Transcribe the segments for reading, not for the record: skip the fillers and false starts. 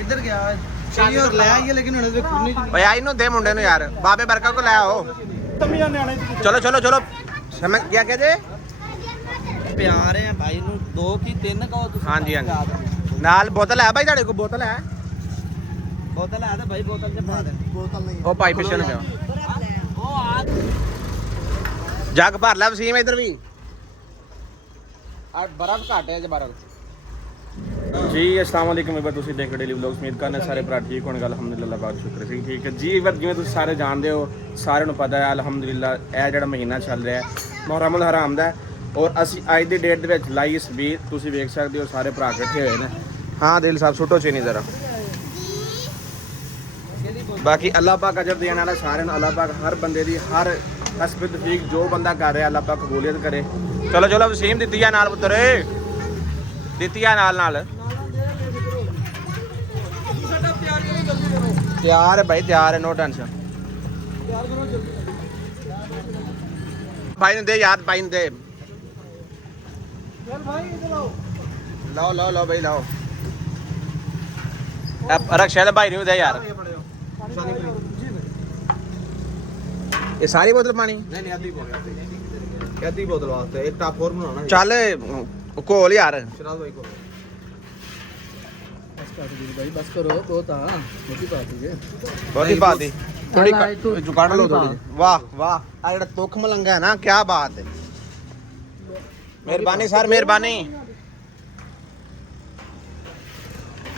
ਕਿੱਧਰ ਗਿਆ ਚਲੀ ਹੋਰ ਲੈ ਆਈਏ ਲੇਕਿਨ ਹੁਣ ਦੇ ਖੁਰਨੀ ਓਏ ਆਈ ਨੂੰ ਦੇ ਮੁੰਡੇ ਨੂੰ ਯਾਰ ਬਾਬੇ ਬਰਕਾ ਕੋ ਲੈ ਆਓ ਤਮੀਆਂ ਨਿਆਣੇ ਚਲੋ ਚਲੋ ਚਲੋ ਸਮਝ ਗਿਆ ਕਿ ਜੇ ਪਿਆਰ ਹੈ ਭਾਈ ਨੂੰ 2 ਕੀ 3 ਕਹੋ ਤੁਸੀਂ ਹਾਂਜੀ ਹਾਂਜੀ ਨਾਲ ਬੋਤਲ ਹੈ ਭਾਈ ਤੁਹਾਡੇ ਕੋਲ ਬੋਤਲ ਹੈ ਬੋਤਲ ਹੈ ਤਾਂ ਭਾਈ ਬੋਤਲ ਚ ਪਾ ਦੇ ਬੋਤਲ ਨਹੀਂ ਉਹ ਭਾਈ ਪਿੱਛੇ ਨੂੰ ਪਿਆ ਜੱਗ ਭਰ ਲੈ ਵਸੀਮ ਇਧਰ ਵੀ ਆ ਬਰਫ਼ ਘੱਟ ਹੈ ਜੇ ਬਰਫ਼ ਜੀ अस्सलाम वालेकुम ਵੀਰ ਤੁਸੀਂ ਦੇਖ ਰਹੇ ਡੇਲੀ ਵਲੌਗਸ ਉਮੀਦ ਕਰਨਾ ਸਾਰੇ ਭਰਾ ਠੀਕ ਹੋਣਗੇ ਅਲਹਮਦੁਲਿਲਾ ਬਾਦ ਸ਼ੁਕਰ ਸਿੰਘ ਠੀਕ ਹੈ ਜੀ ਵੀਰ ਜਿਵੇਂ ਤੁਸੀਂ ਸਾਰੇ ਜਾਣਦੇ ਹੋ ਸਾਰਿਆਂ ਨੂੰ ਪਤਾ ਹੈ ਅਲਹਮਦੁਲਿਲਾ ਇਹ ਜਿਹੜਾ ਮਹੀਨਾ ਚੱਲ ਰਿਹਾ ਹੈ ਮੁਹਰਮ ਅਲ ਹਰਾਮ ਦਾ ਔਰ ਅਸੀਂ ਅੱਜ ਦੀ ਡੇਟ ਦੇ ਵਿੱਚ ਲਾਈ ਇਸ ਵੀਰ ਤੁਸੀਂ ਵੇਖ ਸਕਦੇ ਹੋ ਸਾਰੇ ਭਰਾ ਇਕੱਠੇ ਹੋਏ ਨੇ ਹਾਂ ਦਿਲ ਸਾਹਿਬ ਛੋਟੋ ਚੀਨੀ ਜ਼ਰਾ ਬਾਕੀ ਅੱਲਾਹ ਪਾਕ ਅਜਰ ਦੇਣ ਵਾਲਾ ਸਾਰਿਆਂ ਨੂੰ ਅੱਲਾਹ ਪਾਕ ਹਰ ਬੰਦੇ ਦੀ ਹਰ ਹਸਬ ਤਫੀਕ ਜੋ ਬੰਦਾ ਕਰ ਰਿਹਾ ਅੱਲਾਹ ਪਾਕ ਕਬੂਲੀਅਤ ਕਰੇ ਚਲੋ ਚਲੋ ਵਸੀਮ ਦਿੱਤੀ ਆ ਨਾਲ ਪੁੱਤਰ ਦਿੱਤੀ ਆ ਨਾਲ ਤਿਆਰ ਹੈ ਭਾਈ ਤਿਆਰ ਹੈ ਨੋ ਟੈਨਸ਼ਨ ਭਾਈ ਨੂੰ ਦੇ ਯਾਦ ਭਾਈ ਨੂੰ ਦੇ ਚੱਲ ਭਾਈ ਇਧਰ ਆਓ ਲਾਓ ਭਾਈ ਲਾਓ ਰਕਸ਼ਾ ਦੇ ਭਾਈ ਨੂੰ ਦੇ ਯਾਰ ਇਹ ਸਾਰੀ ਬੋਤਲ ਪਾਣੀ ਨਹੀਂ ਅੱਧੀ ਬੋਤਲ ਵਾਸਤੇ ਇੱਕ ਟਾਪ ਹੋਰ ਬਣਾਉਣਾ ਚੱਲ ਕੋਲ ਯਾਰ ਸ਼ਰਾਬ ਭਾਈ ਕੋਲ ਬਸ ਕਰ ਦੇ ਭਾਈ ਬਸ ਕਰੋ ਬਹੁਤ ਆ ਮੋਟੀ ਪਾ ਦੀਏ ਬਹੁਤੀ ਬਾਤ ਦੀ ਥੋੜੀ ਜੁਗਾੜ ਲਓ ਥੋੜੀ ਵਾਹ ਵਾਹ ਆ ਜਿਹੜਾ ਤੁਖ ਮਲੰਗਾ ਹੈ ਨਾ ਕੀ ਬਾਤ ਹੈ ਮਿਹਰਬਾਨੀ ਸਰ ਮਿਹਰਬਾਨੀ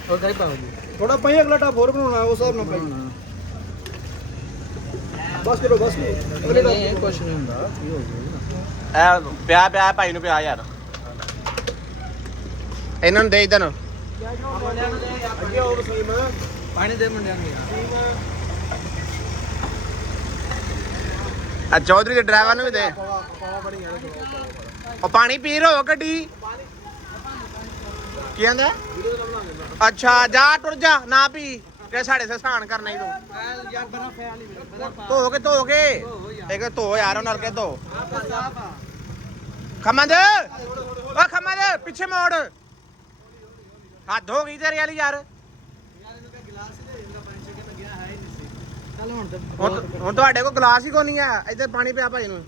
ਹੋਰ ਦਾਈ ਪਾਓ ਜੀ ਥੋੜਾ ਭਾਈ ਅਗਲਾ ਟਾਪ ਹੋਰ ਬਣਾਉਣਾ ਉਸ ਹਿਸਾਬ ਨਾਲ ਭਾਈ ਬਸ ਕਰੋ ਅਗਲੇ ਦਾ ਕੁਝ ਨਹੀਂ ਹੁੰਦਾ ਕੀ ਹੋ ਜਾਊਗਾ ਇਹ ਪਿਆ ਭਾਈ ਨੂੰ ਪਿਆ ਯਾਰ ਇਹਨਾਂ ਨੂੰ ਦੇ ਇਧਰ ਅੱਗੇ ਆਓ ਵਸੀਮ ਪਾਣੀ ਦੇ ਮੁੰਡਿਆਂ ਨੂੰ ਆ ਚੌਧਰੀ ਦੇ ਡਰਾਈਵਰ ਨੂੰ ਵੀ ਦੇ ਉਹ ਪਾਣੀ ਪੀ ਰੋ ਗੱਡੀ ਕੀ ਕਹਿੰਦਾ ਅੱਛਾ ਜਾ ਟੁਰ ਜਾ ਨਾ ਪੀ ਤੇ ਸਾਡੇ ਸਹਾਨ ਕਰਨਾ ਹੀ ਤੂੰ ਯਾਰ ਬਰਫ ਹੈ ਵਾਲੀ ਧੋ ਕੇ ਇੱਕ ਧੋ ਯਾਰ ਉਹ ਨਾਲ ਕੇ ਧੋ ਖਮਦ ਓ ਖਮਦ ਪਿੱਛੇ ਮੋੜ ਹੱਥ ਹੋ ਗਈ ਤੇਰੇ ਵਾਲੀ ਯਾਰ ਹੁਣ ਤੁਹਾਡੇ ਕੋਲ ਗਲਾਸ ਹੀ ਕੋਈ ਨਹੀਂ ਆ ਇੱਧਰ ਪਾਣੀ ਪਿਆ ਭਾਈ ਨੂੰ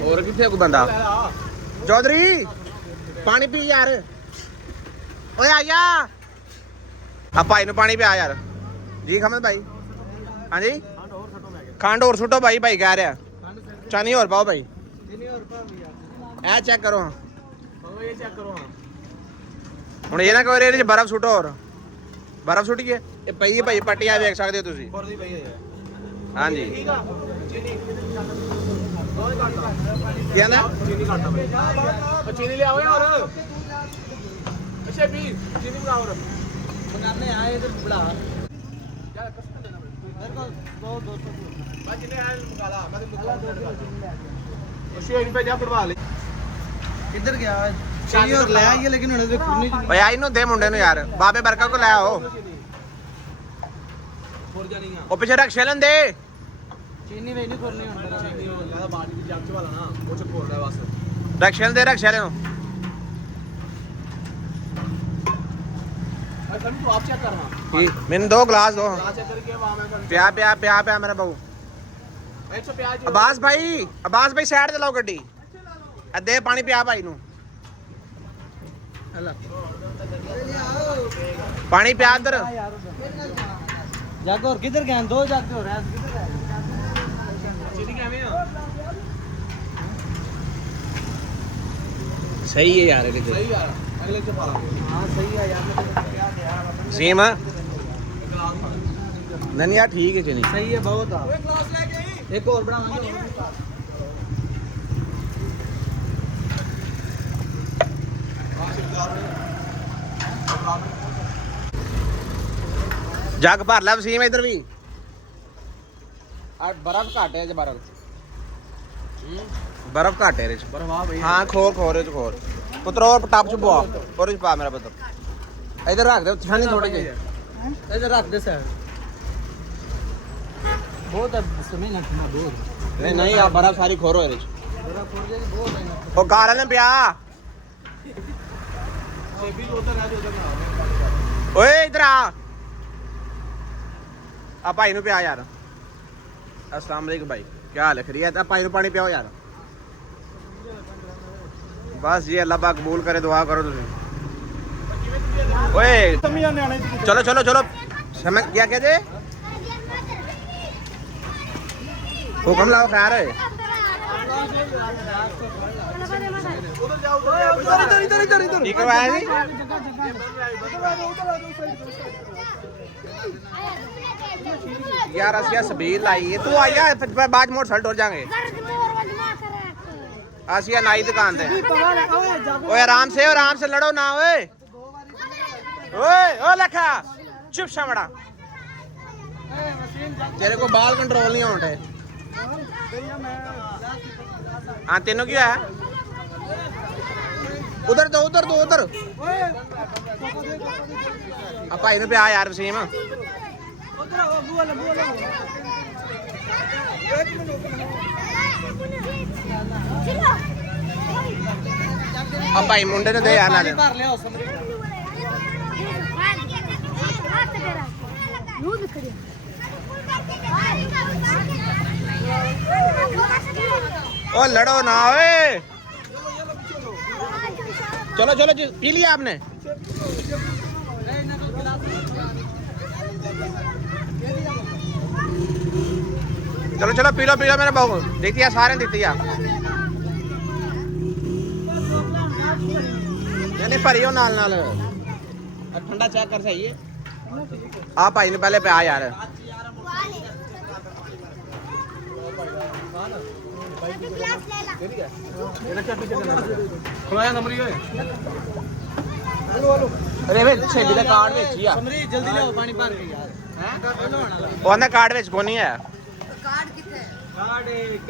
ਹੋਰ ਕਿੱਥੇ ਕੋਈ ਬੰਦਾ ਚੌਧਰੀ ਪਾਣੀ ਪੀ ਯਾਰ ਓਏ ਆਇਆ ਆ ਭਾਈ ਨੂੰ ਪਾਣੀ ਪਿਆ ਯਾਰ ਜੀ ਖਮਦ ਭਾਈ ਹਾਂਜੀ ਖੰਡ ਹੋਰ ਸੁੱਟੋ ਭਾਈ ਕਹਿ ਰਿਹਾ ਚਾਨੀ ਹੋਰ ਪਾਓ ਭਾਈ ਇਹ ਚੈੱਕ ਕਰੋ ਹੁਣ ਇਹ ਨਾ ਕਹੋ ਇਹਦੇ ਚ ਬਰਫ਼ ਸੁੱਟੋ ਹੋਰ ਬਰਫ਼ ਸੁੱਟੀਏ ਇਹ ਪਈ ਹੈ ਭਾਈ ਪੱਟੀਆਂ ਵੇਖ ਸਕਦੇ ਹੋ ਤੁਸੀਂ ਹਾਂਜੀ ਕੀ ਕਹਿੰਦਾ ਚੀਨੀ ਲਿਆਓ ਯਾਰ ਅੱਛਾ ਵੀ ਚੀਨੀ ਬਣਾ ਹੋਰ ਬਣਾਣੇ ਆਏ ਇਧਰ ਬੁਲਾ ਯਾਰ ਕਸਮ ਦੇਣਾ ਮੇਰੇ ਕੋਲ 200 ਬਾਅਦ ਜਿਹਨੇ ਆਇਆ ਮੁਕਾਲਾ ਕਦੇ ਮੁਕਾਲਾ ਅੱਛਾ ਇਹਨੂੰ ਭੇਜਾ ਪੜਵਾ ਲੈ ਕਿੱਧਰ ਗਿਆ ਚਲੀ ਹੋਰ ਲੈ ਆਈਏ ਲੇਕਿਨ ਹੁਣ ਦੇ ਖੁਰਨੀ ਓਏ ਆਈ ਨੂੰ ਦੇ ਮੁੰਡੇ ਨੂੰ ਯਾਰ ਬਾਬੇ ਬਰਕਾ ਕੋ ਲੈ ਆਓ ਹੋਰ ਜਾਣੀ ਆ ਉਹ ਪਿੱਛੇ ਰਕਸ਼ੇ ਲੈਣ ਦੇ ਚੀਨੀ ਵੇ ਨਹੀਂ ਖੁਰਨੀ ਹੁੰਦਾ ਚੀਨੀ ਹੋ ਜਿਆਦਾ ਬਾਲਟੀ ਦੀ ਜੱਗ ਚ ਵਾਲਾ ਨਾ ਉਹ ਚ ਖੋਲ ਲੈ ਬਸ ਰਕਸ਼ੇ ਦੇ ਰਕਸ਼ੇ ਲੈਣ ਅਸਾਂ ਤੂੰ ਆਪ ਚੈੱਕ ਕਰਵਾ ਮੈਨੂੰ ਦੋ ਗਲਾਸ ਦੋ ਆ ਚੈੱਕ ਕਰਕੇ ਵਾ ਮੈਂ ਪਿਆ ਮੇਰਾ ਬਾਬੂ ਇੱਥੇ ਪਿਆਜ ਅਬਾਸ ਭਾਈ ਸਾਈਡ ਤੇ ਲਾਓ ਗੱਡੀ ਅੱਧੇ ਪਾਣੀ ਪਿਆ ਭਾਈ ਨੂੰ ਪਾਣੀ ਪਿਆ ਅੰਦਰ ਜੱਗ ਹੋਰ ਕਿੱਧਰ ਗਏ ਦੋ ਜੱਗ ਹੋਰ ਐ ਕਿੱਧਰ ਗਏ ਚੀਨੀ ਕਿਵੇਂ ਆ ਸਹੀ ਹੈ ਯਾਰ ਕਿਤੇ ਸਹੀ ਯਾਰ ਅਗਲੇ ਚ ਪਾ ਹਾਂ ਸਹੀ ਆ ਯਾਰ ਮੈਂ ਕਿਹਾ ਗਿਆ ਸੀਮ ਨਹੀਂ ਯਾਰ ਠੀਕ ਹੈ ਚੀਨੀ ਸਹੀ ਹੈ ਬਹੁਤ ਆ ਇੱਕ ਗਲਾਸ ਲੈ ਕੇ ਆਈ ਇੱਕ ਹੋਰ ਬਣਾਵਾਂਗੇ ਜੱਗ ਭਰ ਲੈ ਵਸੀਮ ਇਧਰ ਵੀ ਆ ਬਰਫ਼ ਘੱਟ ਹੈ ਜੇ ਬਰਫ਼ ਘੱਟ ਹੈ ਇਹਦੇ ਚ ਵਾਹ ਬਈ ਹਾਂ ਖੋਰ ਇਹਦੇ ਚ ਖੋਰ ਪੁੱਤਰ ਉਹ ਟੱਪ ਚ ਪਵਾ ਉਹਦੇ ਚ ਪਾ ਮੇਰਾ ਪੁੱਤਰ ਇਧਰ ਰੱਖ ਦੇ ਛਾਣੀ ਥੋੜੀ ਜਿਹੀ ਇਧਰ ਰੱਖ ਦੇ ਸਰ ਬਹੁਤ ਸਮੇਂ ਲੱਗਣਾ ਬਹੁਤ ਨਹੀਂ ਆ ਬਰਫ਼ ਸਾਰੀ ਖੋਰੋ ਇਹਦੇ ਚ ਬੜਾ ਫੋੜ ਜੇ ਬਹੁਤ ਹੈ ਉਹ ਕਾਰ ਵਾਲੇ ਪਿਆ शेबी उधर आ उधर ना ਓਏ ਇਧਰ ਆ ਭਾਈ ਨੂੰ ਪਿਆ ਯਾਰ। अस्सलाम वालेकुम भाई, क्या हाल है? खैरियत? भाई ਨੂੰ ਪਾਣੀ ਪਿਆਓ ਯਾਰ। बस जी अल्लाह पाक कबूल करे, दुआ करो तुम। ओए चलो चलो चलो, समझ क्या कहते? हुक्म लाओ खैर। की करवाया जी? यार असलिया सबील लाई है। तू आया बाद मोटरसाइकिल टुर जाएंगे। आसिया नाई दुकान दे। ओए आराम से लड़ो ना। ओए ओए ओ लखा चुप शामड़ा, तेरे को बाल कंट्रोल नहीं होते। हाँ तेनों क्या है? उधर दो भाई ने पे आ यार वसीम। भाई मुंडे ने दे यार नाले। ओ लड़ो ना। ओए चलो चलो जी, पी लिया आपने? चलो चलो पी लो मेरे बहू। देती है सारे देती है। नहीं भरियो नाल नाल। ठंडा चेक कर सही है। आप भाई ने पहले पे आ यार। अरे वे छेड़ी दा card which he uh. Summary जल्दी ले पानी भर के यार। हैं ओने कार्ड विच कोनी है। कार्ड किथे? कार्ड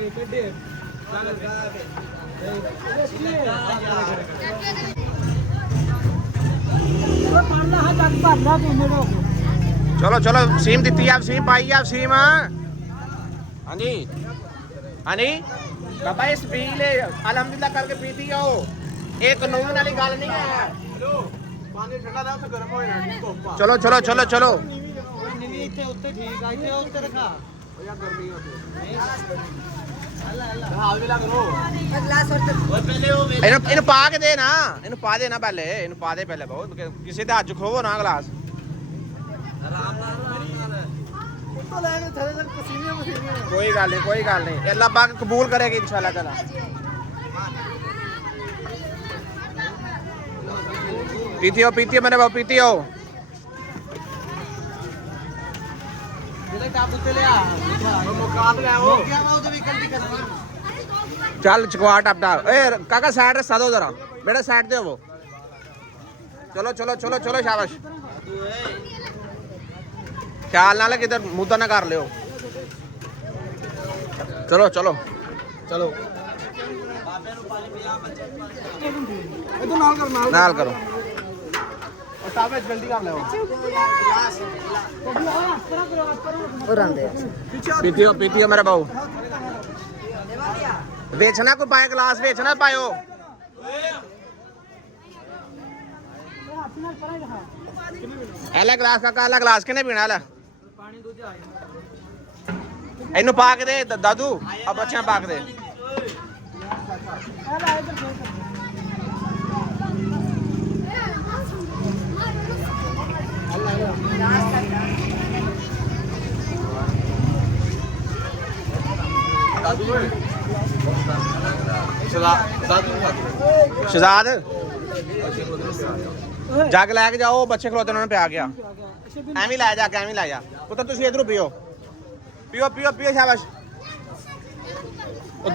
केडे चलो चलो सीम दी आप सीम पाई आप सीम। हाँ जी हाँ जी बाबा इस पी ले अलहमदुलिल्लाह करके पीती हो। एक कानून वाली गल नहीं है। पानी ठंडा था तो गर्म हो जाना। चलो चलो चलो चलो नीवी इथे उत्ते ठीक आ इथे उत्ते रखा यार गर्मी होती है। हाल भी लग लो ग्लास और पहले वो इन्हें पा के दे ना। इन्हें पा दे ना पहले। इन्हें पा दे पहले बहुत किसी दे हाथ खोवो ना गिलास। तो लेने थले तक पसीने कोई गल नहीं अल्लाह पाक कबूल करेगी इंशाल्लाह ताला। पीती हो मेरे बाबू पीती हो। चल चकवा टपटा। ए काका साइड रस्ता दो जरा बेटा, साइड दे वो। चलो चलो चलो चलो शाबाश। ख्याल ना लगे इधर मुद्दा ना कर लियो। चलो चलो चलो नाल करो। जल्दी कर लो। पीती हो मेरा बाबू। बेचना कोई पाए गिलास बेचना पायो। एला गिलास का काला गिलास किने पीना एला? इन्हू पा के दे दादू। अब अच्छा पा के दे। शहजाद जग लैके जाओ। बच्चे खलोते उन्होंने पिया गया। एवं लै जा एवं लै जा पुत्र। तुम इधरों पियो पियो पियो पियो शाबाश।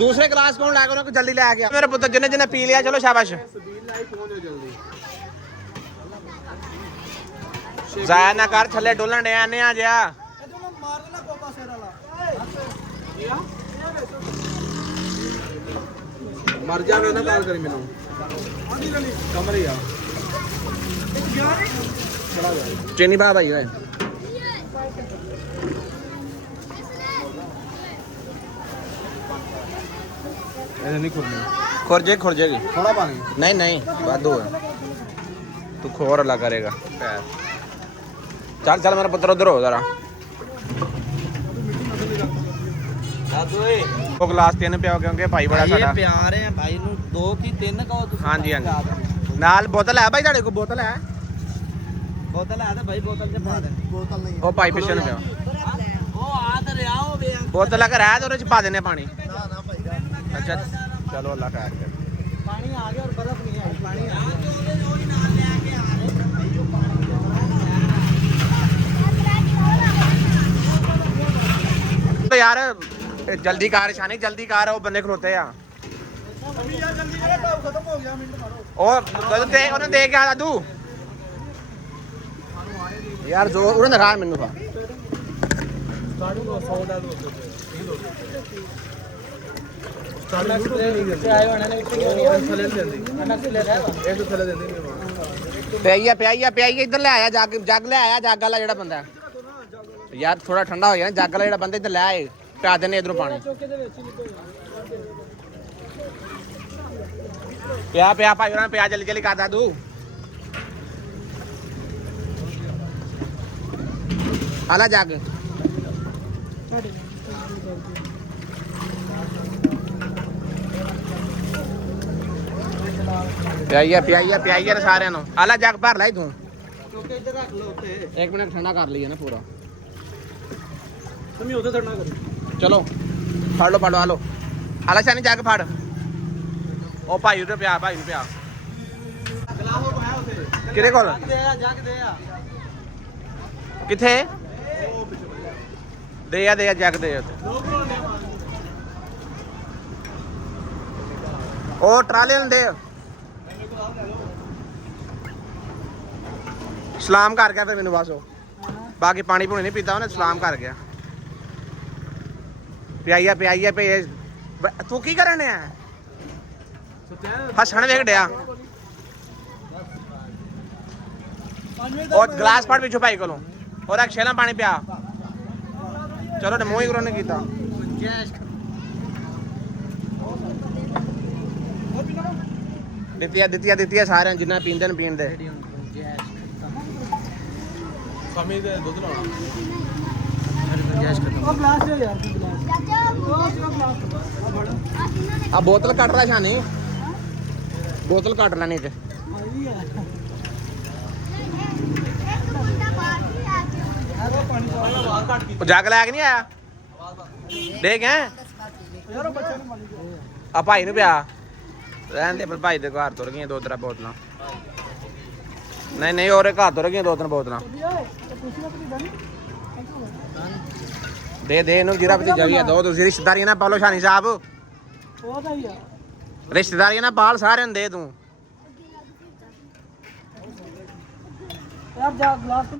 दूसरे गिलास कौन लैके उन्होंने जल्दी लै गया मेरे पुत्र। जिन्हें जिन्हें पी लिया चलो शाबाश। जाया ना कर थले डोलन डे आने आ जा। मर जावे ना काल करी मैनू कमरे आ चीनी पा भाई है। नहीं खुरनी खुरजेगी थोड़ा पानी नहीं वाधू है। तू खोर अल्लाह करेगा। चल चल मेरा पुत्र उधर हो जरा। वो गिलास 3 पियाओ क्योंकि भाई बड़ा साडा प्यार है भाई ਨੂੰ 2 की 3 ਕਹੋ ਤੁਸੀਂ। हाँ जी हाँ जी नाल बोतल है भाई ਤੁਹਾਡੇ ਕੋਲ बोतल है ਬੋਤਲ ਹੈ ਤਾਂ ਭਾਈ ਬੋਤਲ ਚ ਪਾ ਦੇ। ਬੋਤਲ ਨਹੀਂ ओ भाई पिछे न पिया ਉਹ ਆ ਤੇ ਰਿਆ ਹੋਵੇ। बोतल अगर है तो ਉਹਦੇ ਚ ਪਾ ਦੇਣੇ पानी। ਨਾ ਨਾ ਭਾਈ अच्छा चलो अल्लाह खैर करे। ਪਾਣੀ ਆ ਗਿਆ ਔਰ ਬਰਫ਼ ਨਹੀਂ ਆਈ। ਪਾਣੀ ਆ ਗਿਆ। तो यार जल्दी कार शानी जल्दी कार है वो बंदे खलोते आ ਮੰਮੀ ਯਾਰ ਜਲਦੀ ਕਰੇ ਟਾਪ ਖਤਮ ਹੋ ਗਿਆ ਮਿੰਟ ਮਾਰੋ। ਉਹ ਤੇ ਉਹਨੇ ਦੇ ਕੇ ਆ ਦਾਦੂ ਯਾਰ ਜੋ ਉਹਨੇ ਦਿਖਾ ਮੈਨੂੰ ਫਾ ਕਾੜੂ 100 ਦਾ ਦੋ ਸਾਡਾ ਕਿਤੇ ਨਹੀਂ ਕਰਦੇ ਆਏ ਹੋਣੇ ਨੇ ਕਿਤੇ ਨਹੀਂ ਥੱਲੇ ਦਿੰਦੀ ਅਨਕ ਥੱਲੇ ਰਹਿ ਇਹ ਤੋਂ ਥੱਲੇ ਦਿੰਦੀ ਨਹੀਂ ਪਿਆਈਆ ਇੱਧਰ ਲੈ ਆਇਆ ਜੱਗ ਲੈ ਆਇਆ ਜੱਗ ਵਾਲਾ ਜਿਹੜਾ ਬੰਦਾ ਯਾਰ ਥੋੜਾ ਠੰਡਾ ਹੋ ਗਿਆ ਨਾ ਜੱਗ ਵਾਲਾ ਜਿਹੜਾ ਬੰਦਾ ਇੱਧਰ ਲੈ ਆਏ ਪਿਆ ਦੇਣੇ ਇਧਰੋਂ ਪਾਣੀ ਪਿਆ ਭਾਈ ਉਹਨਾਂ ਪਿਆ ਜਲਦੀ ਜਲਦੀ ਕਰ ਦਾਦੂ ਆਲਾ ਜੱਗ ਪਿਆਈਆ ਨੇ ਸਾਰਿਆਂ ਨੂੰ ਆਲਾ ਜੱਗ ਭਰ ਲੈ ਤੂੰ ਚੋਕੇ ਇੱਧਰ ਰੱਖ ਲਓ ਉੱਤੇ। 1 ਮਿੰਟ ਠੰਡਾ ਕਰ ਲਈਏ ਨਾ ਪੂਰਾ ਤੁਮੀ ਉੱਥੇ ਧਰਨਾ ਕਰੋ। ਚਲੋ ਫੜ ਲਓ ਆ ਲਓ ਆਲਾ ਸ਼ਾਨੀ ਜੱਗ ਫੜ ਉਹ ਭਾਈ ਨੂੰ ਪਿਆ ਗਲਾਸ ਉਹ ਪਾਇਆ ਉੱਥੇ। ਕਿਹਦੇ ਕੋਲ ਜੱਗ ਦੇ ਆ ਕਿੱਥੇ ਦੇ ਆ ਜੱਗ ਦੇ ਉੱਥੇ ਉਹ ਟਰਾਲੇ ਨੂੰ ਦੇ ਸਲਾਮ ਕਰ ਗਿਆ ਫਿਰ ਮੈਨੂੰ ਬਸ ਉਹ ਬਾਕੀ ਪਾਣੀ ਪੂਣੀ ਨਹੀਂ ਪੀਤਾ ਉਹਨੇ ਸਲਾਮ ਕਰ ਗਿਆ ਪਿਆਈਆ ਪਈ ਤੂੰ ਕੀ ਕਰਨ ਆ ਹੱਸਣ ਵੇਖ ਡਿਆ ਉਹ ਗਲਾਸ ਫੜ ਪਿੱਛੋਂ ਭਾਈ ਕੋਲੋਂ ਹੋਰ ਇੱਕ ਛੇਲਾ ਪਾਣੀ ਪਿਆ ਚਲੋ ਨੇ ਮੂੰਹ ਹੀ ਕਰੋ ਨੇ ਕੀਤਾ ਦਿੱਤੀਆਂ ਸਾਰਿਆਂ ਜਿੰਨਾ ਪੀਂਦੇ ਨੇ ਪੀਣ ਦੇ ਸਮੇਂ ਦੇ ਦੁੱਧ ਲਾਉਣਾ ਉਹ ਗਲਾਸ ਦੇ ਯਾਰ ਗਲਾਸ ਆ ਬੋਤਲ ਕੱਟ ਰਾ ਸ਼ਾਨੀ ਬੋਤਲ ਕੱਟ ਲੈਣੀ ਤੇ ਉਹ ਜੱਗ ਲੈ ਕੇ ਨਹੀਂ ਆਇਆ ਦੇ ਗਿਆ ਯਾਰ ਉਹ ਬੱਚੇ ਨੂੰ ਮਾਲੀ ਆ ਭਾਈ ਨੂੰ ਪਿਆ ਰਹਿਣ ਦੇ ਪਰ ਭਾਈ ਦੇ ਘਰ ਤੁਰ ਗਈਆਂ 2-3 ਬੋਤਲਾਂ ਨਹੀਂ ਉਹਦੇ ਘਰ ਤੁਰ ਗਈਆਂ 2-3 ਬੋਤਲਾਂ ਦੇ ਇਹਨੂੰ ਜੀਰਾ ਭਤੀਜਾ ਵੀ ਆ ਦੋ ਤੁਸੀਂ ਰਿਸ਼ਤੇਦਾਰੀਆਂ ਨਾਲ ਪਾਲੋ ਸ਼ਾਨੀ ਸਾਹਿਬ ਉਹ ਤਾਂ ਹੀ ਆ ਰਿਸ਼ਤੇਦਾਰੀਆਂ ਨਾਲ ਪਾਲ ਸਾਰਿਆਂ ਨੂੰ ਦੇ ਤੂੰ ਯਾਰ ਜਾ ਗਲਾਸ